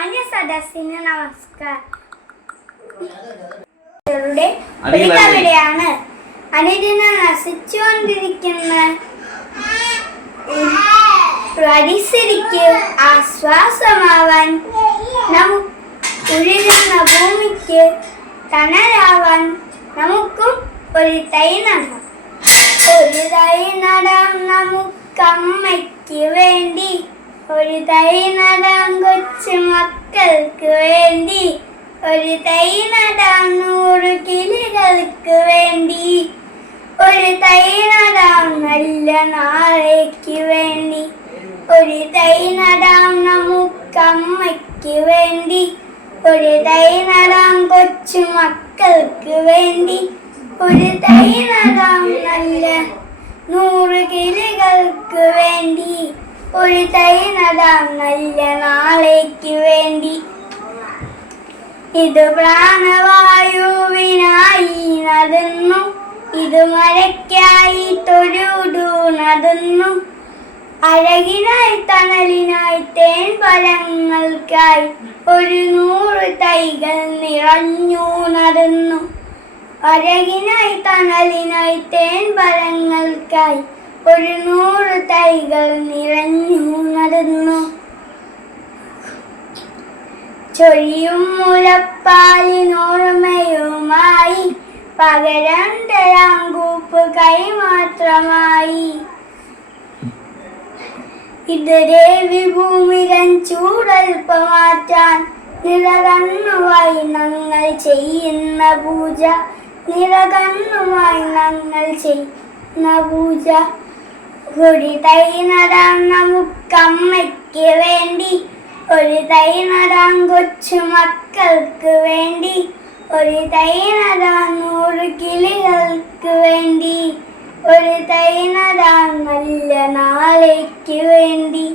മാന്യ സദസ്സിന് നമസ്കാരം. ഒരു കവിതയാണ്. അനുദിനം നശിച്ചുകൊണ്ടിരിക്കുന്ന പരിസ്ഥിതിക്ക് ആശ്വാസമാവാൻ, ഉഴുകുന്ന ഭൂമിക്ക് തണലാവാൻ നമുക്കും ഒരു തൈ നടാം. ഒരു തൈ നടാം നമുക്കമ്മയ്ക്ക് വേണ്ടി, ഒരു തൈ നടാം കൊച്ചു മക്കൾക്ക് വേണ്ടി, ഒരു തൈ നടാം 100 കിളികൾക്ക് വേണ്ടി, ഒരു തൈ നടാം നല്ല നാളേക്ക് വേണ്ടി, ഒരു തൈ നടാം നമുക്കമ്മയ്ക്ക് വേണ്ടി, ഒരു തൈ നടാം കൊച്ചു മക്കൾക്ക് വേണ്ടി, ഒരു തൈ നടാം നല്ല 100 കിളികൾക്ക് വേണ്ടി, ഒരു തൈ നടാം നല്ല നാളേക്ക് വേണ്ടി. ഇത് പ്രാണവായുവിനായി നടുന്നു, ഇത് മഴയ്ക്കായി തൊഴുതു നടുന്നു, അഴകിനായി തണലിനായി തേൻ പഴങ്ങൾക്കായി 100 തൈകൾ നിറഞ്ഞു നടുന്നു, അഴകിനായി തണലിനായി തേൻ പഴങ്ങൾക്കായി 100 തൈകൾ നിറഞ്ഞു നടുന്നു. ചൊരിയും മുലപ്പാലിനോർമ്മയുമായി പകരം തരാം കൂപ്പ് കൈമാത്രമായി. ഇത് ദേവി ഭൂമികൻ ചൂടൽപ്പമാറ്റാൻ നിറകണ്ണുമായി ഞങ്ങൾ ചെയ്യുന്ന പൂജ, നിറകണ്ണുമായി ഞങ്ങൾ ചെയ്യുന്ന പൂജ. ഒരു തൈ നടാം നമുക്കമ്മയ്ക്ക് വേണ്ടി, ഒരു തൈ നടാം കൊച്ചു മക്കൾക്ക് വേണ്ടി, ഒരു തൈ നടാം 100 കിളികൾക്ക് വേണ്ടി, ഒരു തൈ നടാം നല്ല നാളേക്ക് വേണ്ടി,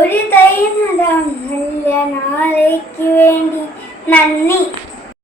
ഒരു തൈ നടാം നല്ല നാളേക്ക് വേണ്ടി. നന്ദി.